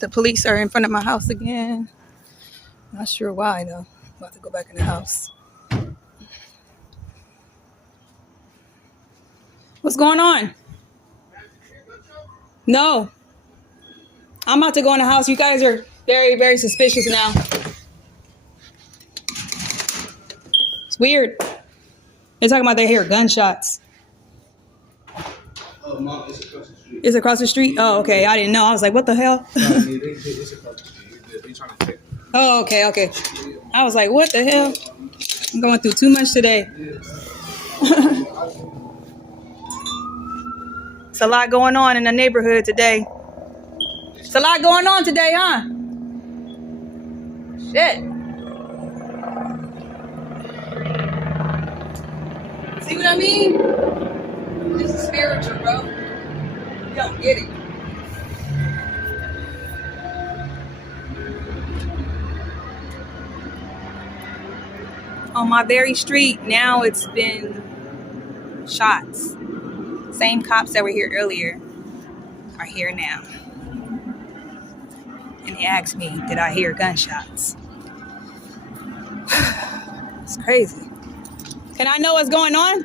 The police are in front of my house again. Not sure why though. I'm about to go back in the house. What's going on? No. I'm about to go in the house. You guys are very, very suspicious now. It's weird. They're talking about they hear gunshots. Oh, Mom, it's across the street. It's across the street? Oh, okay. I didn't know. I was like, what the hell? It's across the street. They're trying to check. Oh, okay, okay. I was like, what the hell? I'm going through too much today. It's a lot going on in the neighborhood today. It's a lot going on today, huh? Shit. See what I mean? This is spiritual, bro. You don't get it. On my very street, now it's been shots. Same cops that were here earlier are here now. And they asked me, did I hear gunshots? It's crazy. Can I know what's going on?